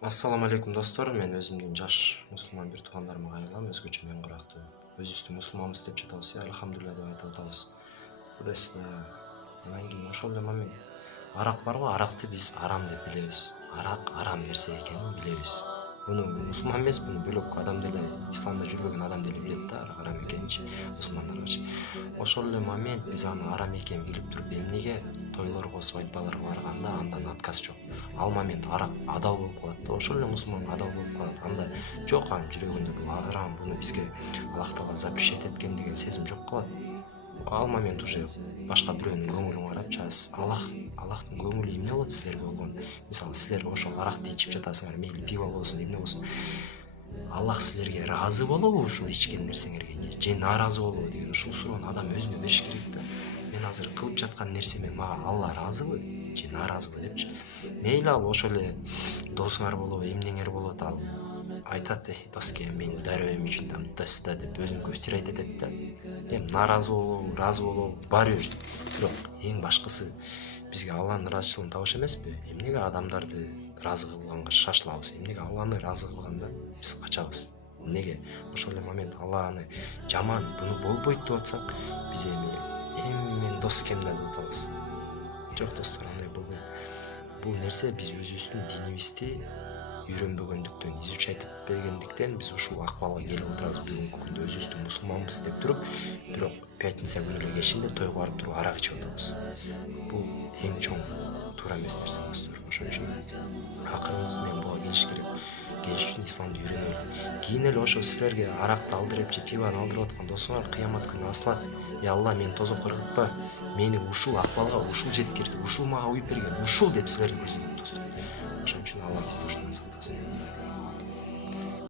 Ассаламу алейкум достор, мен өзүмдүн жаш мусулман бир туугандарыма кайрылам. Өзгөчө мен курактуу. Өзүбүздү мусулманбыз деп жатабыз, алхамдулилля деп айтып атабыз. Кудайсызда. Анан кийин ошол эле момент арак барго, аракты биз арам деп билебиз. Арак арам нерсе экенин билебиз. Буну мусулман эмес, буну бөлөк адам деле, исламда жүрбөгөн адам деле билет да, арак арам экенинчи, мусулмандарчы. Ошол эле момент биз аны арам экенин билип туруп, эмнеге тойлорго, свадьбаларга барганда андан отказ жок. Ал момент арак адал болуп калат да, ошол эле мусулманга адал болуп калат. Анда жок, анын жүрөгүндө бул арам, буну бизге Аллах Таала запрещать эткен деген сезим жок калат. Ал момент уже башка бирөөнүн көңүлүн карап, Аллахтын көңүлү эмне болот силерге болгон? Мисалы, силер ошол аракты ичип жатасыңар, мейли пиво болсун, эмне болсун. Аллах силерге разы болобу ушул ичкен нерсеңерге же нааразы болобу деген ушул суроону адам өзүнө бериш керек да. Мен азыр кылып жаткан нерсеме мага Алла разыбы же нааразыбы депчи. Мейли ал ошол эле досуңар болобу, эмнеңер болот, ал айтат, доскем, мен здоровьем үчүн там туда-сюда деп өзүнүн көпчүлүк айтып да. Нааразы болобу, разы болобу баары бир. Бирок эң башкысы бизге Алланын ыраазычылыгын табыш эмеспи? Эмнеге адамдарды ыраазы кылганга шашылабыз? Эмнеге Алланы ыраазы кылгандан биз качабыз? Эмнеге ошол эле момент Алла аны жаман, буну болбойт деп атсак, биз эми мен доскем да деп атабыз. Жок достор, андай болбойт. Бул нерсе биз өзүбүздүн динибизди үйрөнбөгөндүктөн, изучать этпегендиктен биз ушул акыбалга келип отурабыз. Бүгүнкү күндө өзүбүздү мусулманбыз деп туруп, бирок пятница күнү эле кечинде тойго барып туруп арак ичип атабыз. Бул эң чоң туура эмес нерсе достор. Ошон үчүн акырыбыз менен буга келиш керек. Келиш үчүн исламды үйрөнөлү. Кийин эле ошо силерге аракты алдырып же пивону алдырып аткан досуңар кыямат күнү асылат. Алла мени тозокко ыргытпа. Мени ушул акыбалга ушул жеткирди, ушул мага уюп берген, ушул деп силерди көрсөтөт достор. Ошон үчүн